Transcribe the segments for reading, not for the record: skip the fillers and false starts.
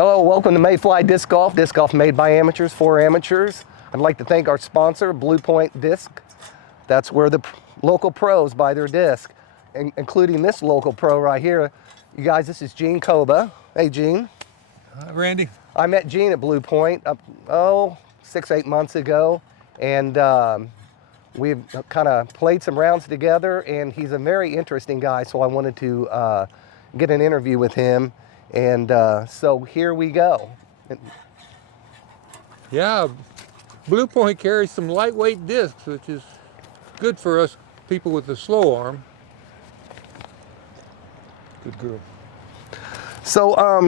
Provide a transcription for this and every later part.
Hello, welcome to MayFly Disc Golf made by amateurs for amateurs. I'd like to thank our sponsor, Blue Point Disc. That's where the local pros buy their disc, including this local pro right here. You guys, this is Gene Kouba. Hey, Gene. Hi, Randy. I met Gene at Blue Point, 6-8 months ago, and we've kind of played some rounds together, and he's a very interesting guy, so I wanted to get an interview with him, and so here we go. Yeah, Blue Point carries some lightweight discs, which is good for us people with a slow arm. Good girl. So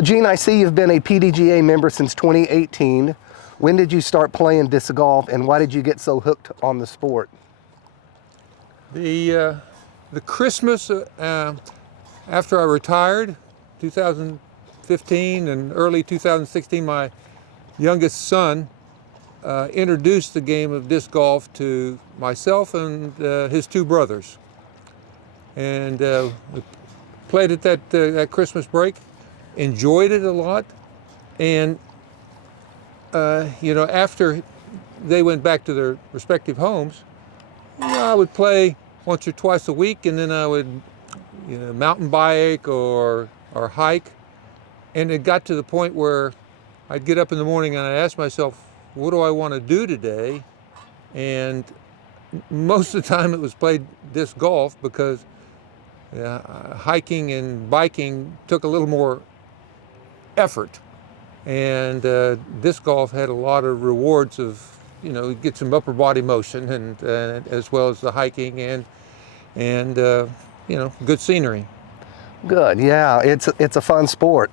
Gene, I see you've been a PDGA member since 2018. When did you start playing disc golf, and why did you get so hooked on the sport? The Christmas after I retired, 2015 and early 2016, my youngest son introduced the game of disc golf to myself and his two brothers. And we played it that Christmas break, enjoyed it a lot, and after they went back to their respective homes, I would play once or twice a week, and then I would mountain bike or hike. And it got to the point where I'd get up in the morning and I'd ask myself, what do I want to do today? And most of the time it was play disc golf, because hiking and biking took a little more effort. And disc golf had a lot of rewards of, get some upper body motion, and as well as the hiking and good scenery. Good, yeah, it's a fun sport.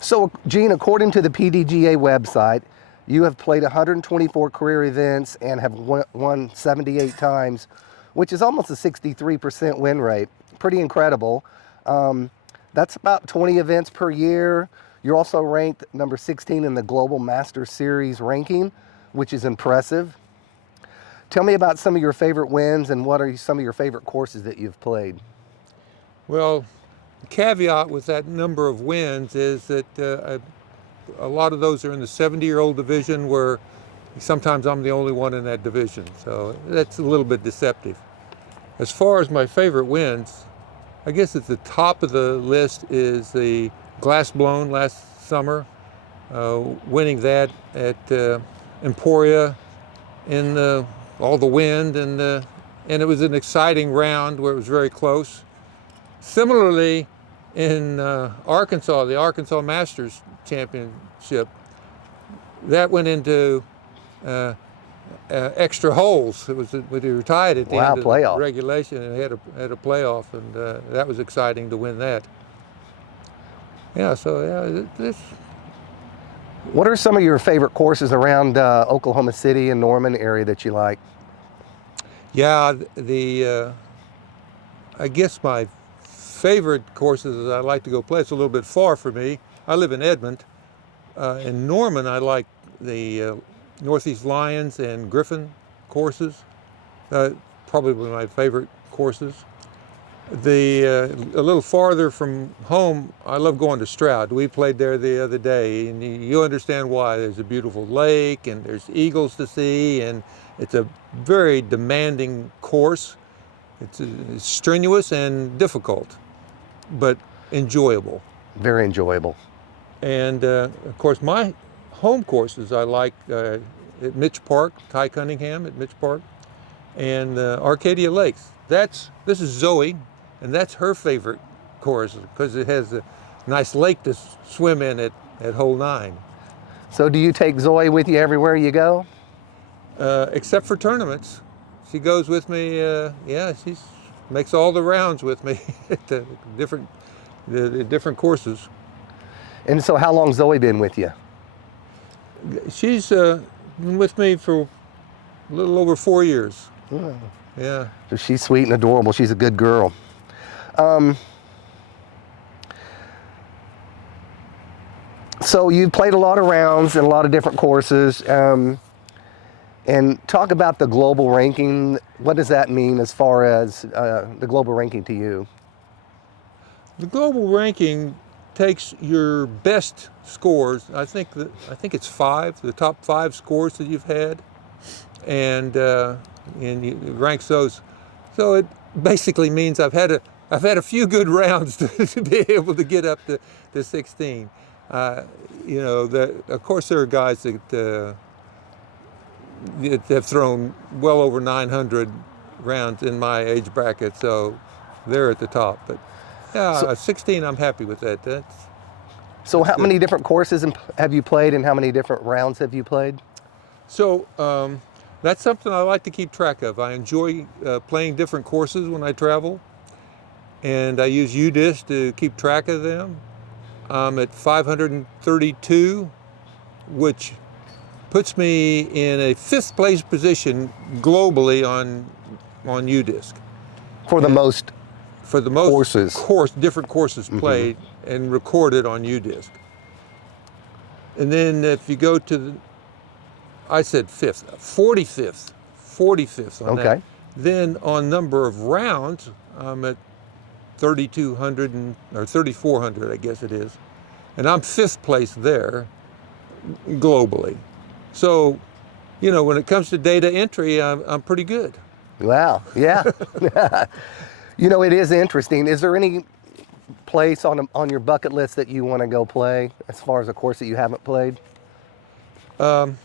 So Gene, according to the PDGA website, you have played 124 career events and have won 78 times, which is almost a 63% win rate. Pretty incredible. That's about 20 events per year. You're also ranked number 16 in the Global Master Series ranking, which is impressive. Tell me about some of your favorite wins, and what are some of your favorite courses that you've played? Well, the caveat with that number of wins is that a lot of those are in the 70-year-old division, where sometimes I'm the only one in that division. So that's a little bit deceptive. As far as my favorite wins, I guess at the top of the list is the Glass Blown last summer, winning that at Emporia in all the wind, and it was an exciting round where it was very close. Similarly, in Arkansas, the Arkansas Masters Championship, that went into extra holes. It was we were tied at the end of the regulation, and had a playoff, and that was exciting to win that. Yeah, so yeah, What are some of your favorite courses around Oklahoma City and Norman area that you like? Yeah, I guess my favorite courses I like to go play, it's a little bit far for me. I live in Edmond. In Norman, I like the Northeast Lions and Griffin courses. Probably my favorite courses. A little farther from home, I love going to Stroud. We played there the other day, and you understand why. There's a beautiful lake, and there's eagles to see, and it's a very demanding course. It's strenuous and difficult, but enjoyable. Very enjoyable. And of course, my home courses I like at Mitch Park, Ty Cunningham at Mitch Park, and Arcadia Lakes. This is Zoe, and that's her favorite course because it has a nice lake to swim in at hole 9. So do you take Zoe with you everywhere you go? Except for tournaments. She goes with me, she makes all the rounds with me at the different courses. And so how long's Zoe been with you? She's been with me for a little over 4 years. Oh. Yeah. So she's sweet and adorable. She's a good girl. So you've played a lot of rounds and a lot of different courses. And talk about the global ranking. What does that mean as far as the global ranking to you? The global ranking takes your best scores. I think it's the top 5 scores that you've had, and it ranks those. So it basically means I've had a few good rounds to be able to get up to 16. Of course there are guys that have thrown well over 900 rounds in my age bracket, so they're at the top. But yeah, 16, I'm happy with that. So how many different courses have you played, and how many different rounds have you played? So that's something I like to keep track of. I enjoy playing different courses when I travel, and I use UDisc to keep track of them. I'm at 532, which puts me in a 5th place position globally on UDisc. For the most courses. Different courses played and recorded on UDisc. And then if you go to I said 5th, 45th on that. Then on number of rounds, I'm at 3,200 or 3,400, I guess it is. And I'm 5th place there globally. So, when it comes to data entry, I'm pretty good. Wow, yeah. It is interesting. Is there any place on your bucket list that you want to go play as far as a course that you haven't played? Off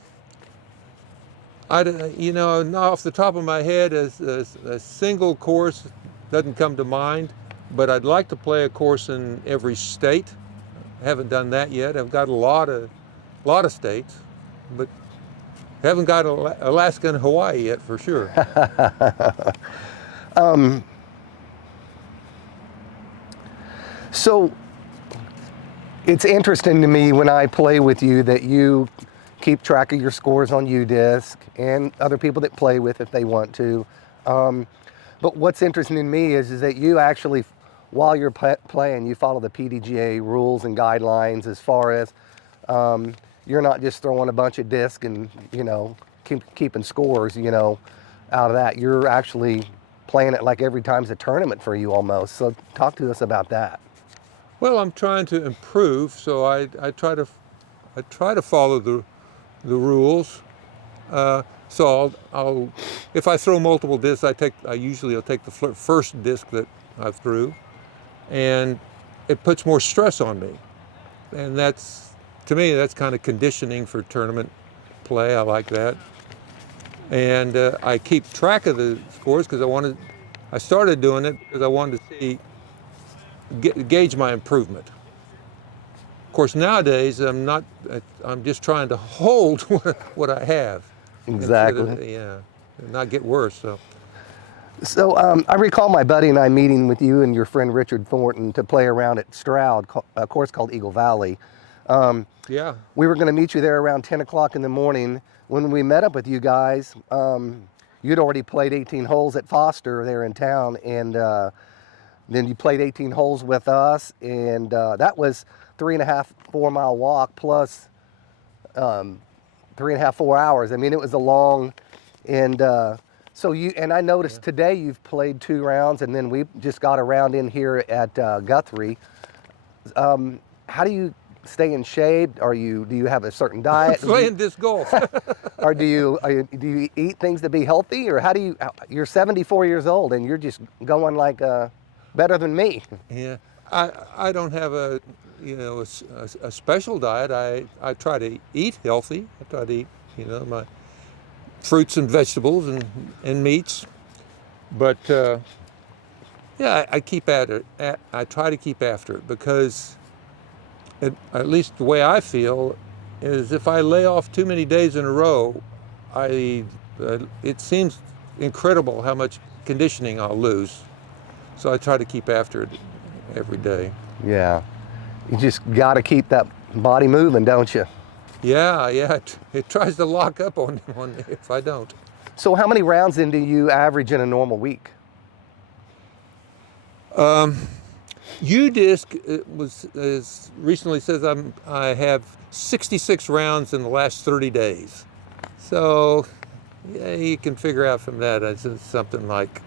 the top of my head, a single course doesn't come to mind, but I'd like to play a course in every state. I haven't done that yet. I've got a lot of states, but haven't got Alaska and Hawaii yet for sure. So it's interesting to me when I play with you that you keep track of your scores on UDisc and other people that play with if they want to. But what's interesting to me is that you actually, while you're playing, you follow the PDGA rules and guidelines as far as you're not just throwing a bunch of discs and, keeping scores, out of that. You're actually playing it like every time's a tournament for you almost. So talk to us about that. Well, I'm trying to improve, so I try to follow the rules. So I'll if I throw multiple discs, I usually will take the first disc that I threw, and it puts more stress on me, and to me that's kind of conditioning for tournament play. I like that, and I keep track of the scores because I started doing it because I wanted to gauge my improvement. Of course, nowadays I'm just trying to hold what I have. Exactly. And not get worse. So I recall my buddy and I meeting with you and your friend Richard Thornton to play around at Stroud, a course called Eagle Valley. Yeah. We were going to meet you there around 10 o'clock in the morning. When we met up with you guys, you'd already played 18 holes at Foster there in town, and then you played 18 holes with us, and that was 3.5, 4 mile walk plus 3.5, 4 hours. I mean, it was a long, and I noticed today you've played 2 rounds, and then we just got a round in here at Guthrie. How do you stay in shape? Do you have a certain diet? Playing disc golf. Or do you eat things to be healthy, or you're 74 years old and you're just going like better than me. Yeah, I don't have a special diet. I try to eat healthy. I try to eat my fruits and vegetables and meats. But I keep at it. I try to keep after it because at least the way I feel is if I lay off too many days in a row, it seems incredible how much conditioning I'll lose. So I try to keep after it every day. Yeah, you just got to keep that body moving, don't you? Yeah, it tries to lock up on me if I don't. So how many rounds then do you average in a normal week? UDisc recently says I have 66 rounds in the last 30 days. So yeah, you can figure out from that it's something like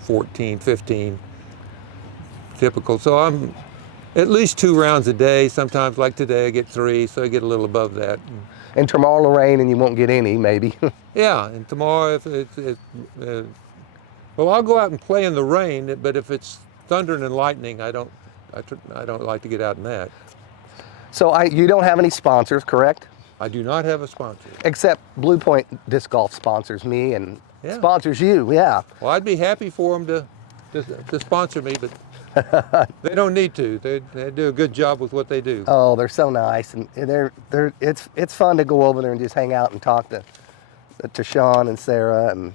14, 15 typical. So At least 2 rounds a day. Sometimes, like today, I get 3, so I get a little above that. And tomorrow will rain and you won't get any, maybe. Yeah, and tomorrow, well, I'll go out and play in the rain, but if it's thundering and lightning, I don't like to get out in that. So you don't have any sponsors, correct? I do not have a sponsor. Except Blue Point Disc Golf sponsors me and Yeah. sponsors you, yeah. Well, I'd be happy for them to sponsor me, but they don't need to. They do a good job with what they do. Oh, they're so nice, and it's fun to go over there and just hang out and talk to Sean and Sarah. And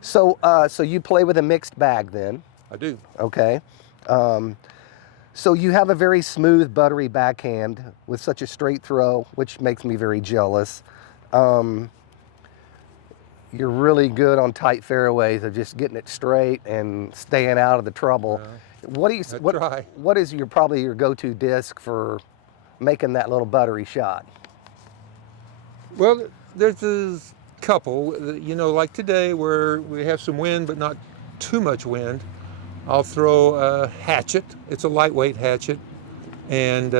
so you play with a mixed bag then? I do. Okay. So you have a very smooth, buttery backhand with such a straight throw, which makes me very jealous. You're really good on tight fairways of just getting it straight and staying out of the trouble. What is probably your go-to disc for making that little buttery shot? Well, there's a couple. You know, like today where we have some wind, but not too much wind. I'll throw a hatchet. It's a lightweight hatchet, and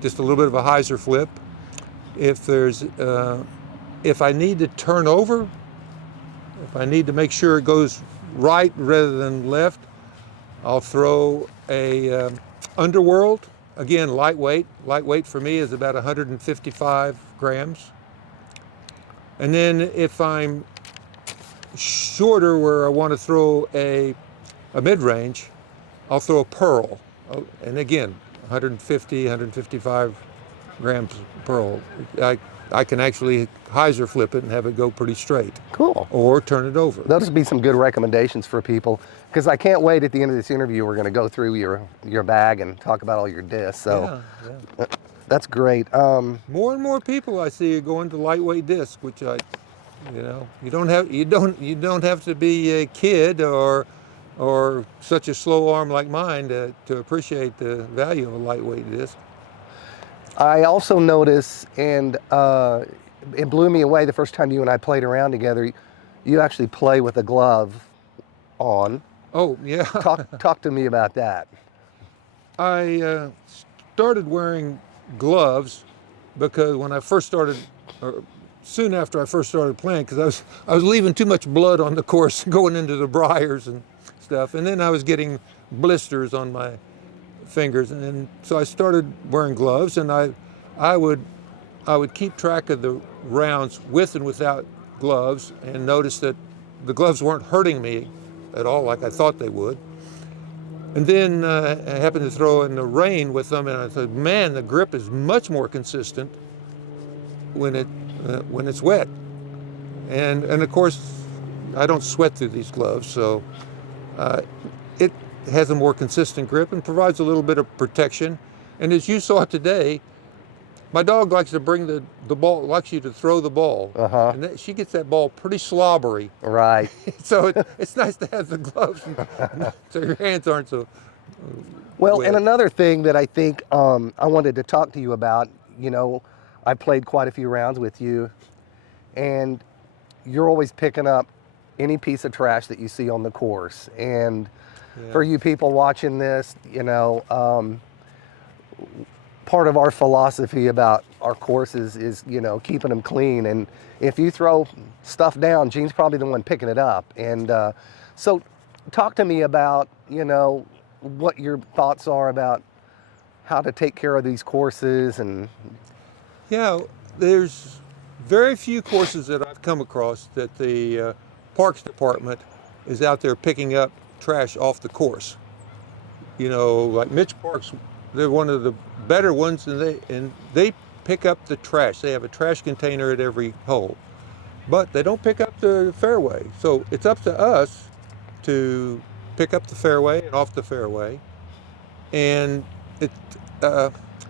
just a little bit of a hyzer flip. If I need to turn over, if I need to make sure it goes right rather than left, I'll throw a Underworld. Again, lightweight. Lightweight for me is about 155 grams. And then if I'm shorter where I want to throw a mid-range, I'll throw a Pearl. And again, 150, 155 grams Pearl. I can actually hyzer flip it and have it go pretty straight. Cool. Or turn it over. Those would be some good recommendations for people, because I can't wait at the end of this interview. We're going to go through your bag and talk about all your discs. So yeah. That's great. More and more people I see are going to lightweight disc, which you don't have to be a kid or such a slow arm like mine to appreciate the value of a lightweight disc. I also notice, and it blew me away the first time you and I played around together, you actually play with a glove on. Oh, yeah. Talk to me about that. I started wearing gloves because when I first started, or soon after I first started playing, because I was leaving too much blood on the course going into the briars and stuff, and then I was getting blisters on my fingers, and so I started wearing gloves, and I would keep track of the rounds with and without gloves, and notice that the gloves weren't hurting me at all like I thought they would. And then I happened to throw in the rain with them, and I thought, man, the grip is much more consistent when it's wet. And of course, I don't sweat through these gloves, so it has a more consistent grip and provides a little bit of protection. And as you saw today, my dog likes to bring the ball, likes you to throw the ball. Uh-huh. And she gets that ball pretty slobbery. Right. So it's nice to have the gloves so your hands aren't so well, wet. and another thing that I think I wanted to talk to you about, I played quite a few rounds with you, and you're always picking up any piece of trash that you see on the course. And for you people watching this, part of our philosophy about our courses is, keeping them clean. And if you throw stuff down, Gene's probably the one picking it up. And so talk to me about, what your thoughts are about how to take care of these courses. And yeah, there's very few courses that I've come across that the Parks Department is out there picking up trash off the course. Like Mitch Parks, they're one of the better ones, and they pick up the trash. They have a trash container at every hole, but they don't pick up the fairway. So it's up to us to pick up the fairway and off the fairway. And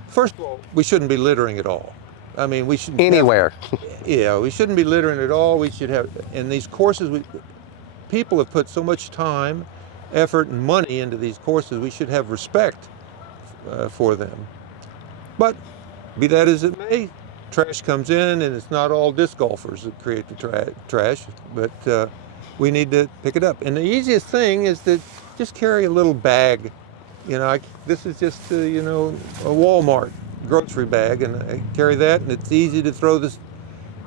first of all, we shouldn't be littering at all. I mean, we shouldn't anywhere. We shouldn't be littering at all. We should have, in these courses, people have put so much time, effort, and money into these courses. We should have respect for them. But be that as it may, trash comes in, and it's not all disc golfers that create the trash, but we need to pick it up. And the easiest thing is to just carry a little bag, This is just a Walmart grocery bag, and I carry that, and it's easy to throw this,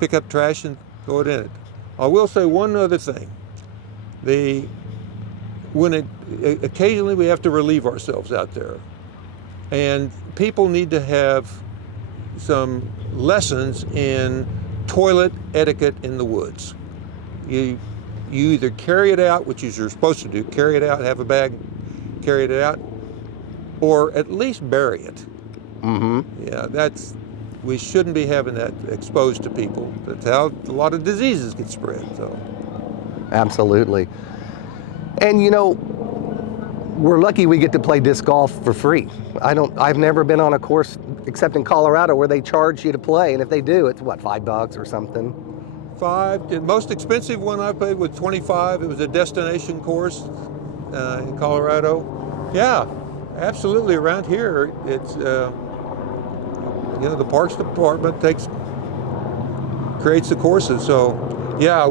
pick up trash and throw it in it. I will say one other thing. Occasionally we have to relieve ourselves out there, and people need to have some lessons in toilet etiquette in the woods. You either carry it out, which is you're supposed to do, carry it out, have a bag, carry it out, or at least bury it. Mm-hmm. Yeah, we shouldn't be having that exposed to people. That's how a lot of diseases get spread. So, absolutely. And we're lucky we get to play disc golf for free. I've never been on a course except in Colorado where they charge you to play, and if they do, it's what, $5 or something? The most expensive one I played was $25. It was a destination course in Colorado. Yeah, absolutely. Around here, it's the Parks Department creates the courses. So, yeah,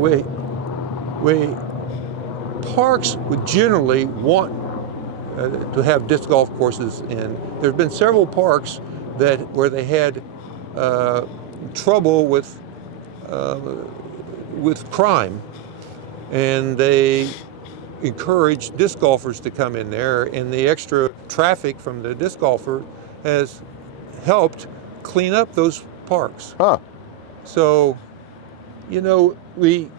parks would generally want to have disc golf courses in. There have been several parks where they had trouble with crime, and they encouraged disc golfers to come in there, and the extra traffic from the disc golfer has helped clean up those parks. Huh. So, we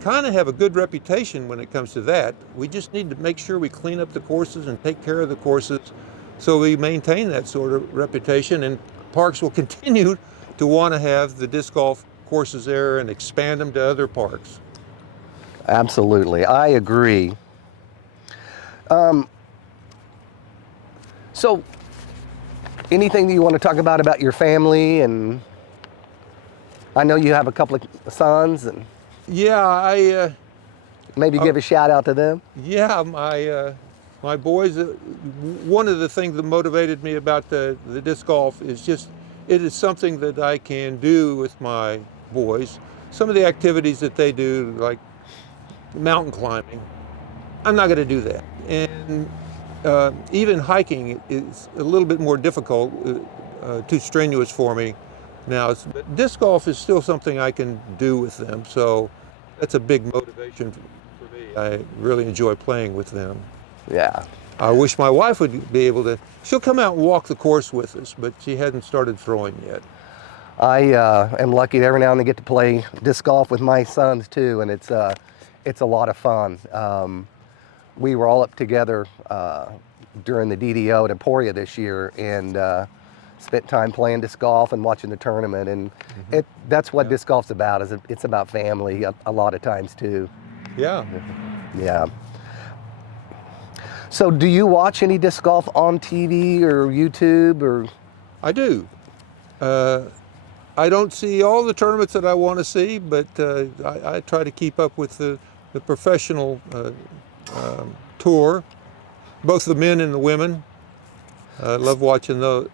kind of have a good reputation when it comes to that. We just need to make sure we clean up the courses and take care of the courses so we maintain that sort of reputation, and parks will continue to want to have the disc golf courses there and expand them to other parks. Absolutely, I agree. So, anything that you want to talk about your family? And I know you have a couple of sons, and yeah, maybe give a shout out to them. Yeah, my boys. One of the things that motivated me about the disc golf is just it is something that I can do with my boys. Some of the activities that they do, like mountain climbing, I'm not going to do that. And even hiking is a little bit more difficult, too strenuous for me now. But disc golf is still something I can do with them, so that's a big motivation for me. I really enjoy playing with them. Yeah. I wish my wife would be able to. She'll come out and walk the course with us, but she hasn't started throwing yet. I am lucky to every now and then get to play disc golf with my sons too, and it's a lot of fun. We were all up together during the DDO at Emporia this year, and spent time playing disc golf and watching the tournament, and that's what disc golf's about. It's about family a lot of times too. Yeah. Yeah. So do you watch any disc golf on TV or YouTube or? I do. I don't see all the tournaments that I want to see, but I try to keep up with the professional tour, both the men and the women. I love watching those.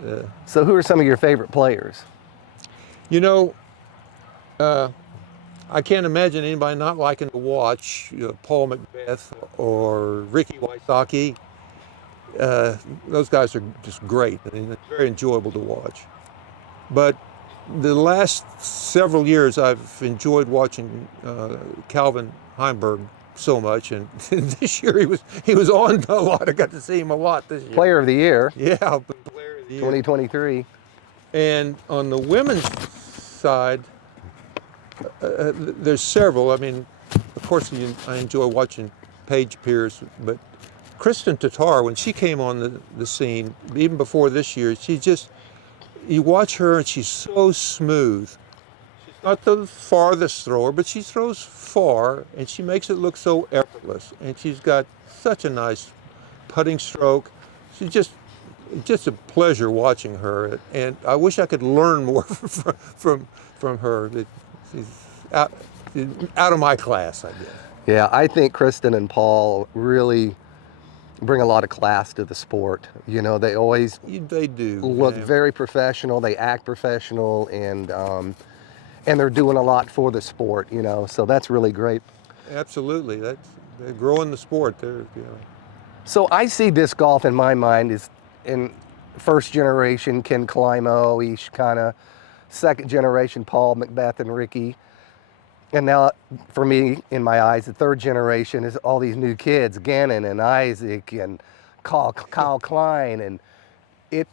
So who are some of your favorite players? I can't imagine anybody not liking to watch Paul Macbeth or Ricky Wysocki. Those guys are just great. I mean, it's very enjoyable to watch. But the last several years, I've enjoyed watching Calvin Heimberg so much, and this year he was on a lot. I got to see him a lot this year. Player of the Year. Yeah, Player of the Year. 2023. And on the women's side, there's several. I mean, of course, I enjoy watching Paige Pierce, but Kristen Tatar, when she came on the scene, even before this year, you watch her and she's so smooth. She's not the farthest thrower, but she throws far, and she makes it look so effortless. And she's got such a nice putting stroke. She's just a pleasure watching her, and I wish I could learn more from her. She's out of my class, I guess. Yeah, I think Kristen and Paul really bring a lot of class to the sport. They always they do look very professional. They act professional, and they're doing a lot for the sport. So that's really great. Absolutely, they're growing the sport. So I see disc golf in my mind is in first generation Ken Climo, Ish kind of, second generation Paul, Macbeth, and Ricky. And now, for me, in my eyes, the third generation is all these new kids, Gannon and Isaac and Kyle Klein, and it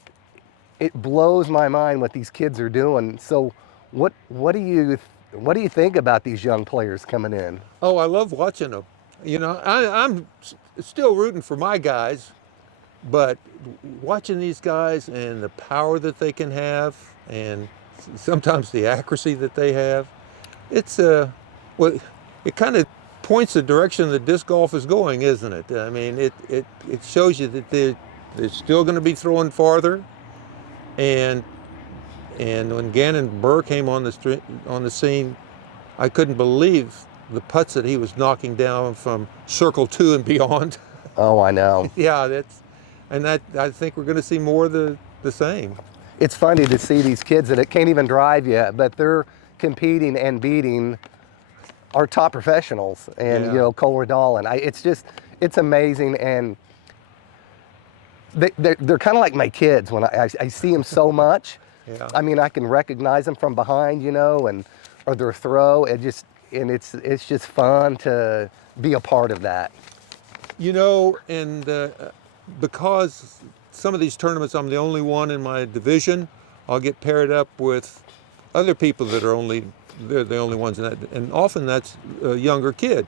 blows my mind what these kids are doing. So, what do you think about these young players coming in? Oh, I love watching them. You know, I'm still rooting for my guys, but watching these guys and the power that they can have, and sometimes the accuracy that they have, it's well, it kind of points the direction that disc golf is going, isn't it? I mean, it shows you that they're still going to be throwing farther, and when Gannon Burr came on the scene, I couldn't believe the putts that he was knocking down from circle 2 and beyond. Oh, I know. Yeah, I think we're going to see more of the same. It's funny to see these kids that can't even drive yet, but they're competing and beating our top professionals, and Yeah. you know, Cole Riddall, and it's amazing, and they're kind of like my kids when I see them so much. Yeah. I mean, I can recognize them from behind, you know, or their throw, it's just fun to be a part of that. You know, and because some of these tournaments I'm the only one in my division, I'll get paired up with other people that they're the only ones in that, and often that's a younger kid,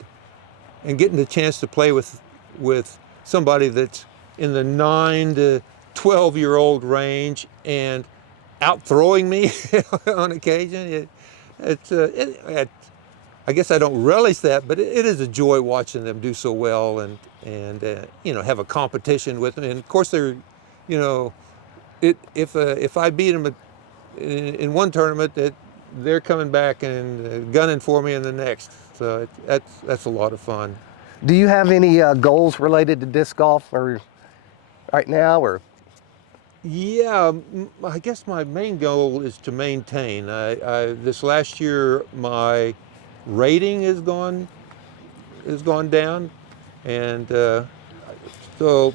and getting the chance to play with somebody that's in the 9 to 12-year-old range and out throwing me on occasion. I guess I don't relish that, but it is a joy watching them do so well, and you know, have a competition with them. And of course, they're, you know, if I beat them in one tournament, that they're coming back and gunning for me in the next. So that's a lot of fun. Do you have any goals related to disc golf or right now, or? Yeah, I guess my main goal is to maintain. This last year, my rating has gone down, and so,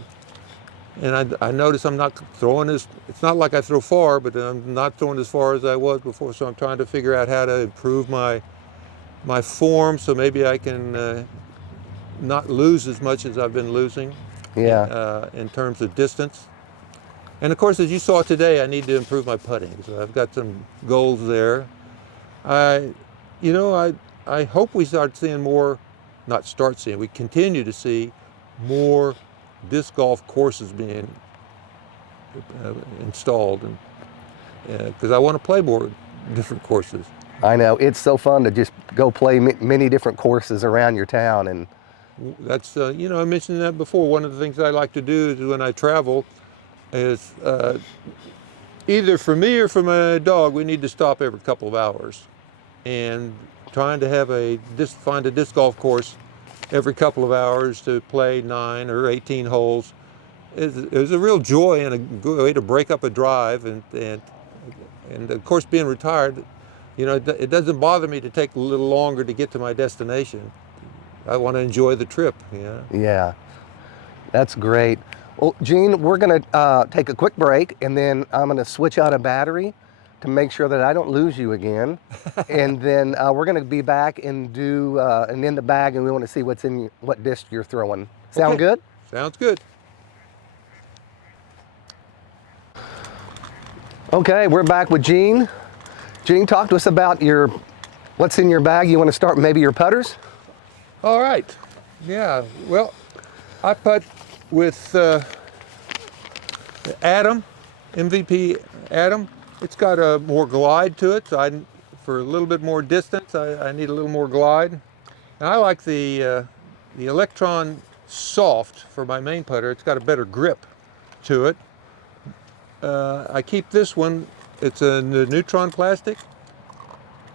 and I notice I'm not throwing it's not like I throw far, but I'm not throwing as far as I was before. So I'm trying to figure out how to improve my form, so maybe I can not lose as much as I've been losing. Yeah. In terms of distance. And of course, as you saw today, I need to improve my putting. So I've got some goals there. I hope we start seeing more, not start seeing, we continue to see more disc golf courses being installed, and because I want to play more different courses. I know, it's so fun to just go play many different courses around your town. And That's, you know, I mentioned that before. One of the things I like to do is when I travel is either for me or for my dog, we need to stop every couple of hours, and trying to have find a disc golf course every couple of hours to play 9 or 18 holes is a real joy and a good way to break up a drive, and of course, being retired, you know, it doesn't bother me to take a little longer to get to my destination. I want to enjoy the trip. Yeah. yeah, that's great. Well, Gene, we're going to take a quick break, and then I'm going to switch out a battery to make sure that I don't lose you again. And then we're going to be back and do and in the bag, and we want to see what disc you're throwing. Sound Okay. good? Sounds good. Okay, we're back with Gene. Gene, talk to us about what's in your bag. You want to start maybe your putters? All right. Yeah. Well, I putt with the Atom, MVP Atom. It's got a more glide to it, so for a little bit more distance, I need a little more glide. And I like the Electron Soft for my main putter. It's got a better grip to it. I keep this one. It's a neutron plastic.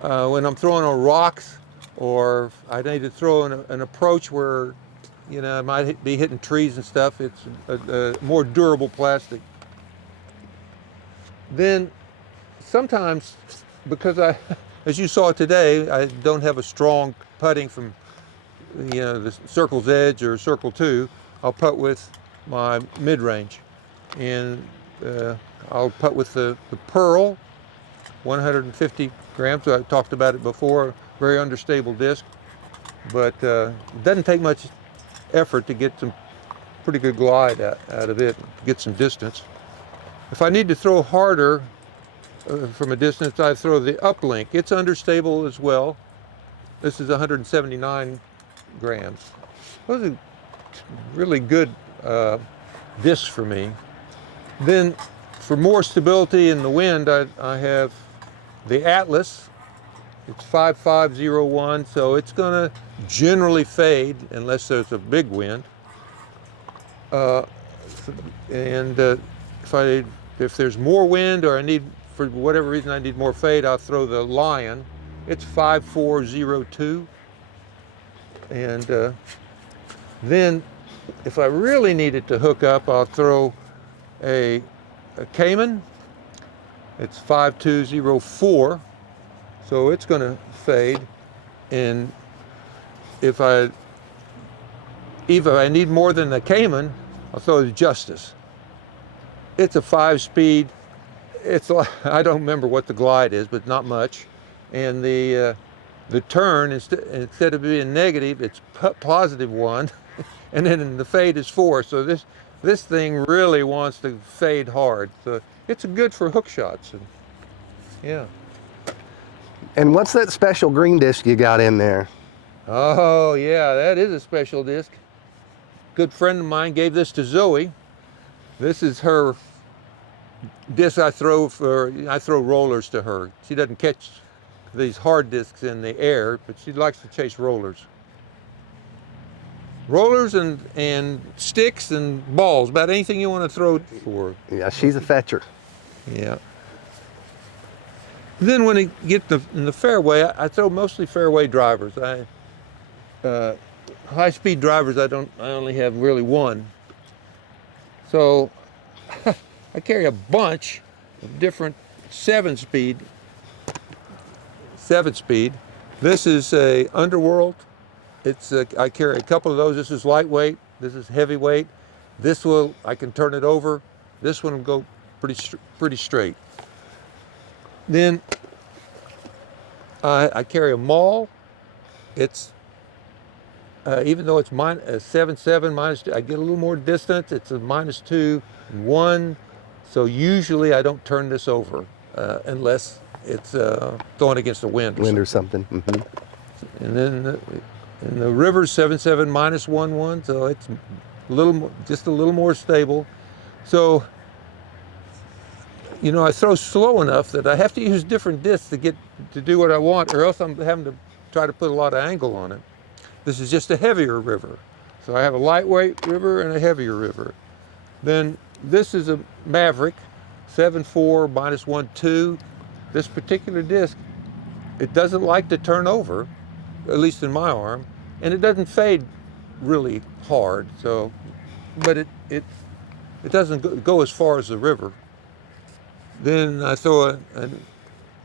When I'm throwing on rocks, or I need to throw an approach where, you know, I might be hitting trees and stuff, it's a more durable plastic. Then sometimes, because as you saw today, I don't have a strong putting from, you know, the circle's edge or circle 2, I'll putt with my mid-range. And I'll putt with the Pearl, 150 grams. I talked about it before, very understable disc, but it doesn't take much effort to get some pretty good glide out of it, get some distance. If I need to throw harder from a distance, I throw the uplink. It's understable as well. This is 179 grams. Those are really good discs for me. Then for more stability in the wind, I have the Atlas. It's 5501, so it's gonna generally fade unless there's a big wind. If there's more wind, or I need, for whatever reason, I need more fade, I'll throw the Lion. It's 5402. And then if I really need it to hook up, I'll throw a Cayman. It's 5204. So it's going to fade. And if I need more than the Cayman, I'll throw the Justice. It's a 5-speed. It's like, I don't remember what the glide is, but not much. And the turn, instead of being negative, it's positive 1, and then the fade is 4. So this thing really wants to fade hard. So it's good for hook shots. And, yeah. And what's that special green disc you got in there? Oh yeah, that is a special disc. Good friend of mine gave this to Zoe. This is her disc. I throw rollers to her. She doesn't catch these hard discs in the air, but she likes to chase rollers. Rollers and sticks and balls, about anything you want to throw for. Yeah, she's a fetcher. Yeah. Then when I get in the fairway, I throw mostly fairway drivers. High-speed drivers, I only have really one. So I carry a bunch of different 7-speed. This is a Underworld. I carry a couple of those. This is lightweight. This is heavyweight. I can turn it over. This one will go pretty straight. Then I carry a Maul. It's even though it's 7.7 -2, I get a little more distance. It's a -2 and 1. So usually I don't turn this over unless it's throwing against the wind or something. Mm-hmm. And then the River's 7.7 -1.1, so it's just a little more stable. So, I throw slow enough that I have to use different discs to do what I want, or else I'm having to try to put a lot of angle on it. This is just a heavier river. So I have a lightweight river and a heavier river. Then this is a Maverick, 7.4 -1.2. This particular disc, it doesn't like to turn over, at least in my arm, and it doesn't fade really hard. So, but it doesn't go as far as the river. Then I throw an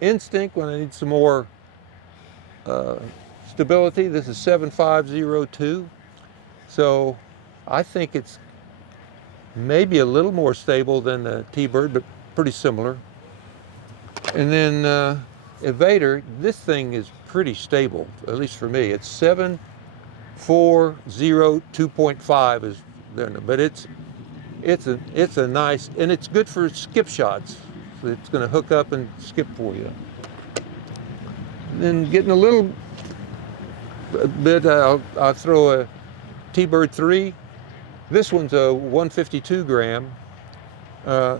Instinct when I need some more stability. This is 7.502. So I think it's maybe a little more stable than the T-Bird, but pretty similar. And then Evader, this thing is pretty stable, at least for me. It's 7.402.5 is there, but it's a nice, and it's good for skip shots. So it's going to hook up and skip for you. And then getting a little bit, I'll throw a T-Bird 3. This one's a 152 gram. I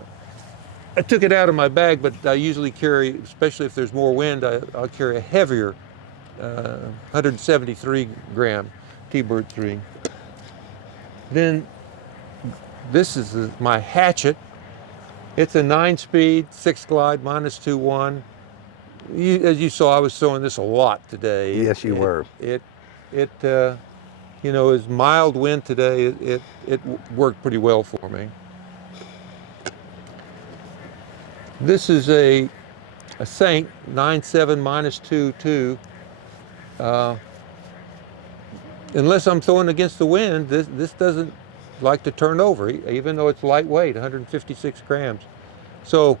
took it out of my bag, but I usually carry, especially if there's more wind, I'll carry a heavier 173 gram T-Bird 3. Then this is my Hatchet. It's a 9-speed, 6-glide, -2.1. As you saw, I was throwing this a lot today. Yes, you were. It is mild wind today. It worked pretty well for me. This is a Saint 9.7 -2.2. Unless I'm throwing against the wind, this doesn't like to turn over, even though it's lightweight, 156 grams. So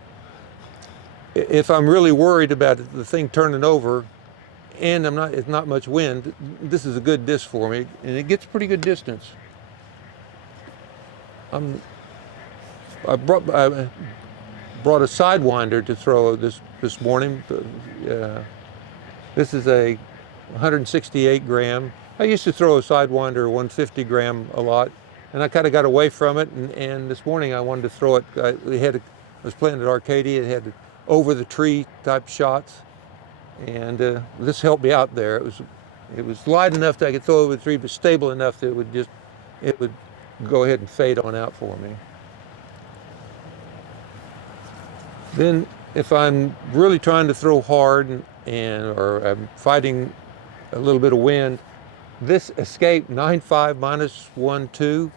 if I'm really worried about the thing turning over and it's not much wind, this is a good disc for me, and it gets pretty good distance. I brought a Sidewinder to throw this morning. This is a 168 gram. I used to throw a Sidewinder 150 gram a lot, and I kind of got away from it. And this morning I wanted to throw it. I was playing at Arcadia. It had over the tree type shots, and this helped me out there. It was light enough that I could throw over the tree, but stable enough that it would go ahead and fade on out for me. Then if I'm really trying to throw hard or I'm fighting a little bit of wind, this Escape 9.5 minus 1.2,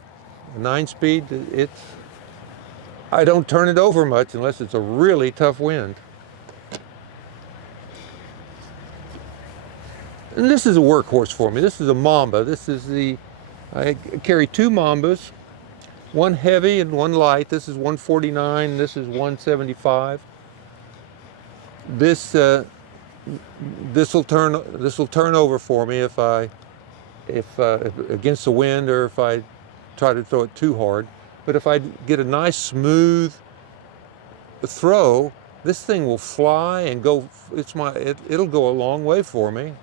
9-speed, I don't turn it over much unless it's a really tough wind. And this is a workhorse for me. This is a Mamba. I carry two Mambas, one heavy and one light. This is 149, this is 175. This will turn over for me if against the wind, or if I try to throw it too hard. But if I get a nice smooth throw, this thing will fly and go. It'll go a long way for me.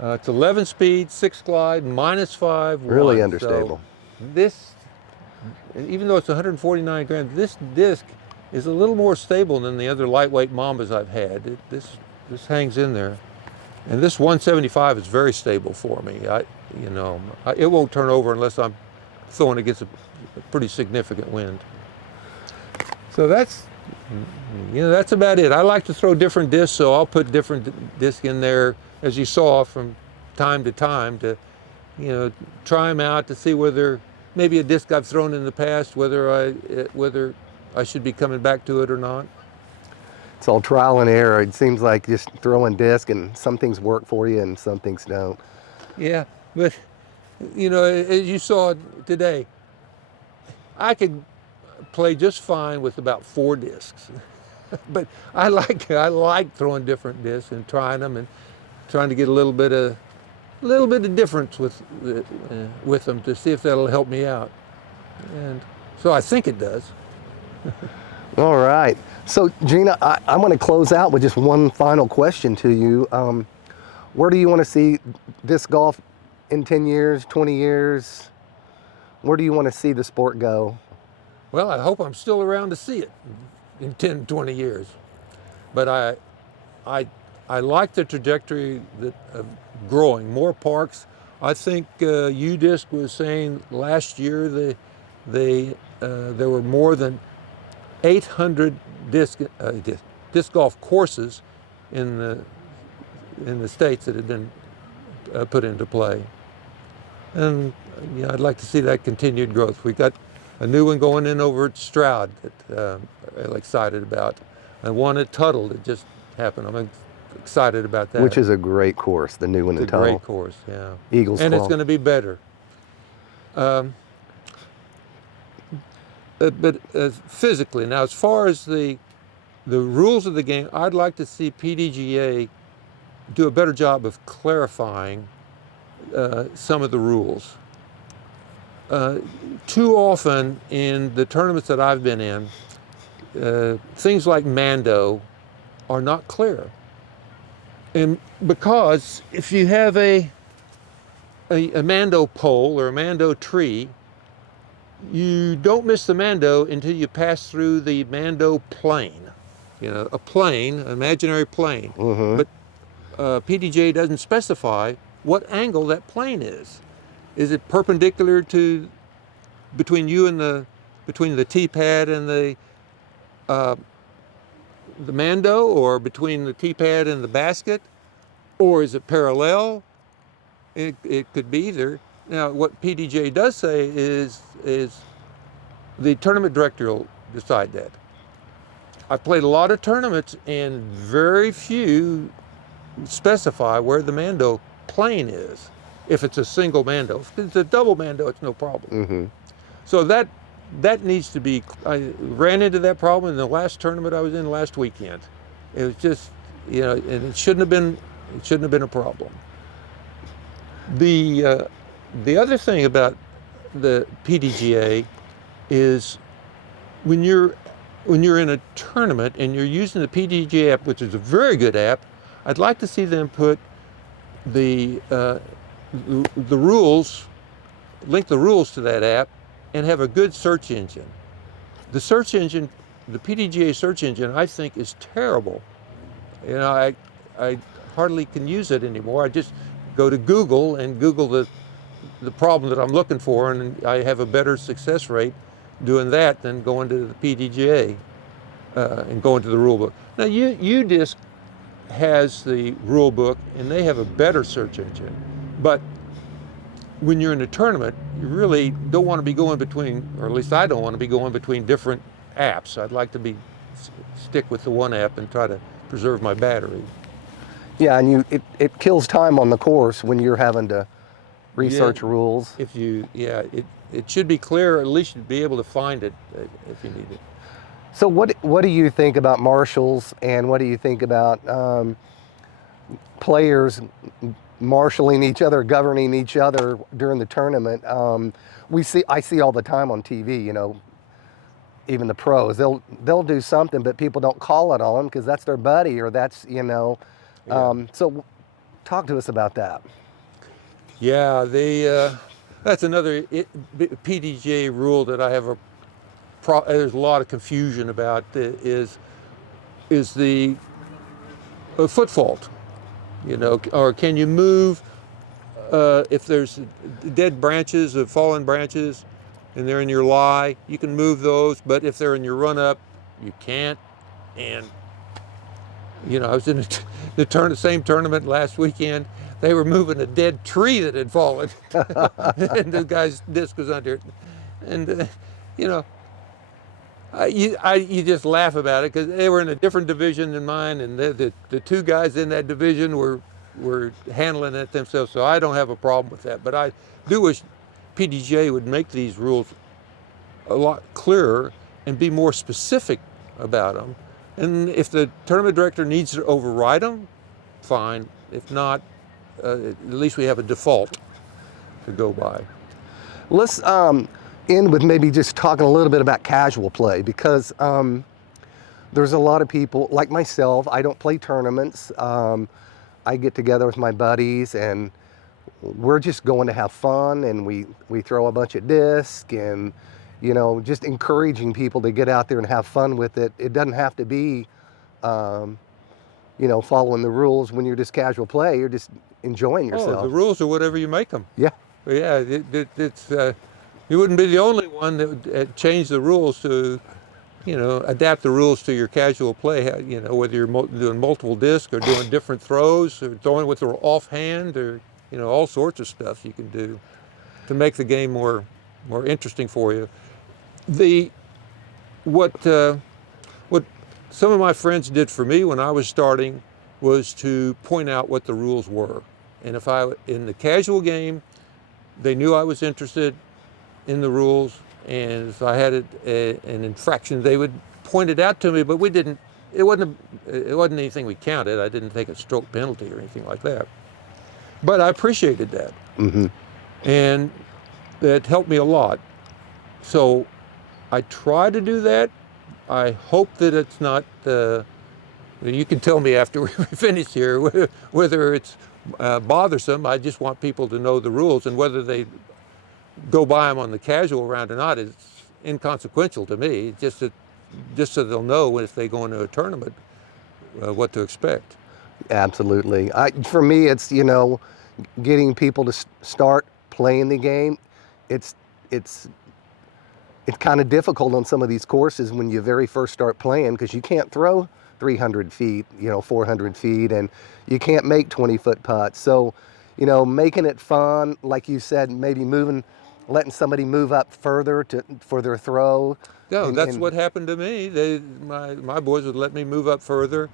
It's 11 speed, 6 glide, minus 5. Really 1. understable. So this, even though it's 149 grams, this disc is a little more stable than the other lightweight Mambas I've had. This hangs in there, and this 175 is very stable for me. It won't turn over unless I'm throwing against a pretty significant wind. So that's about it. I like to throw different discs, so I'll put different discs in there, as you saw, from time to time to, try them out to see whether maybe a disc I've thrown in the past, whether I should be coming back to it or not. It's all trial and error. It seems like just throwing disc, and some things work for you and some things don't. Yeah, but as you saw today, I could play just fine with about 4 discs. But I like throwing different discs and trying them and trying to get a little bit of difference with them to see if that'll help me out. And so I think it does. All right. So Gina, I'm going to close out with just one final question to you. Where do you want to see disc golf in 10 years, 20 years? Where do you want to see the sport go? Well, I hope I'm still around to see it in 10, 20 years. But I like the trajectory of growing. More parks. I think UDisc was saying last year there were more than 800 disc golf courses in the states that had been put into play. And I'd like to see that continued growth. We got a new one going in over at Stroud that I'm really excited about. And one at Tuttle that just happened. I'm excited about that. Which is a great course, the new one in Tuttle. It's a great course, yeah. Eagles and Claw. It's going to be better. But physically, now as far as the rules of the game, I'd like to see PDGA do a better job of clarifying some of the rules. Too often in the tournaments that I've been in, things like Mando are not clear. And because if you have a Mando pole or a Mando tree, you don't miss the Mando until you pass through the Mando plane. A plane, an imaginary plane. Mm-hmm. But PDGA doesn't specify what angle that plane is. Is it perpendicular to between the tee pad and the Mando, or between the tee pad and the basket, or is it parallel? It could be either. Now, what PDGA does say is the tournament director will decide that. I've played a lot of tournaments, and very few specify where the Mando plane is. If it's a single Mando. If it's a double Mando, it's no problem. Mm-hmm. So that needs to be. I ran into that problem in the last tournament I was in last weekend. It was just, and it shouldn't have been. It shouldn't have been a problem. The other thing about the PDGA is when you're in a tournament and you're using the PDGA app, which is a very good app, I'd like to see them put the rules, link the rules to that app, and have a good search engine. The search engine, the PDGA search engine, I think is terrible. I hardly can use it anymore. I just go to Google and Google the problem that I'm looking for, and I have a better success rate doing that than going to the PDGA and going to the rule book. Now, UDisc has the rule book, and they have a better search engine, but when you're in a tournament, you really don't want to be going between, or at least I don't want to be going between different apps. I'd like to stick with the one app and try to preserve my battery. Yeah, and it kills time on the course when you're having to research rules. If it should be clear. At least you'd be able to find it if you need it. So what do you think about marshals, and what do you think about players marshaling each other, governing each other during the tournament? I see all the time on TV, even the pros, they'll do something, but people don't call it on them because that's their buddy, or that's, so talk to us about that. Yeah, that's another PDGA rule that I have there's a lot of confusion about, is the foot fault, or can you move if there's dead branches or fallen branches and they're in your lie, you can move those, but if they're in your run-up, you can't. And I was in the same tournament last weekend. They were moving a dead tree that had fallen, and the guy's disc was under it. And you just laugh about it because they were in a different division than mine, and the two guys in that division were handling it themselves. So I don't have a problem with that. But I do wish PDGA would make these rules a lot clearer and be more specific about them. And if the tournament director needs to override them, fine. If not, at least we have a default to go by. Let's end with maybe just talking a little bit about casual play, because there's a lot of people like myself. I don't play tournaments. I get together with my buddies and we're just going to have fun, and we throw a bunch of discs, and just encouraging people to get out there and have fun with it. It doesn't have to be following the rules. When you're just casual play, you're just enjoying yourself. Oh, the rules are whatever you make them. Yeah. Yeah, it's you wouldn't be the only one that would change the rules to, adapt the rules to your casual play. Whether you're doing multiple discs or doing different throws or throwing with the offhand, or all sorts of stuff you can do to make the game more interesting for you. What some of my friends did for me when I was starting was to point out what the rules were. And if in the casual game, they knew I was interested in the rules, and if I had an infraction, they would point it out to me, but it wasn't anything we counted. I didn't take a stroke penalty or anything like that. But I appreciated that. Mm-hmm. And that helped me a lot. So I try to do that. I hope that it's not, you can tell me after we finish here whether it's bothersome. I just want people to know the rules, and whether they go by them on the casual round or not is inconsequential to me. Just so they'll know if they go into a tournament what to expect. Absolutely. For me, it's getting people to start playing the game. It's kind of difficult on some of these courses when you very first start playing, because you can't throw 300 feet, 400 feet, and you can't make 20-foot putts. So, making it fun, like you said, maybe letting somebody move up further for their throw. No, that's what happened to me. My boys would let me move up further.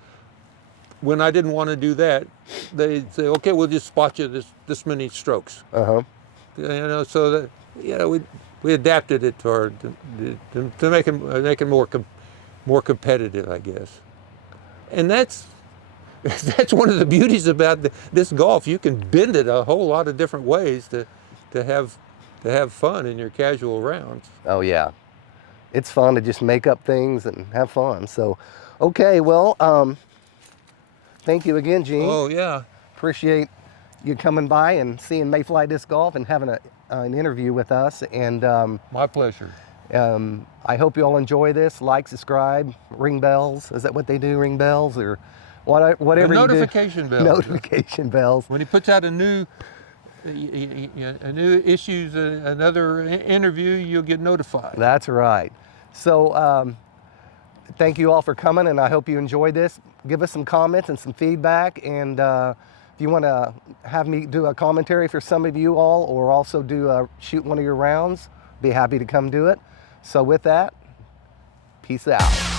When I didn't want to do that, they'd say, "Okay, we'll just spot you this many strokes." Uh-huh. So that we adapted it to our to make it more competitive, I guess. And that's one of the beauties about disc golf. You can bend it a whole lot of different ways to have fun in your casual rounds. Oh yeah, it's fun to just make up things and have fun. So, okay, well, thank you again, Gene. Oh yeah. Appreciate you coming by and seeing MayFly Disc Golf and having an interview with us. And My pleasure. I hope you all enjoy this. Like, subscribe, ring bells. Is that what they do? Ring bells or whatever. The you do. notification bells. Notification bells. When he puts out a new issues, another interview, you'll get notified. That's right. So thank you all for coming, and I hope you enjoyed this. Give us some comments and some feedback, and if you want to have me do a commentary for some of you all, or also shoot one of your rounds, be happy to come do it. So with that, peace out.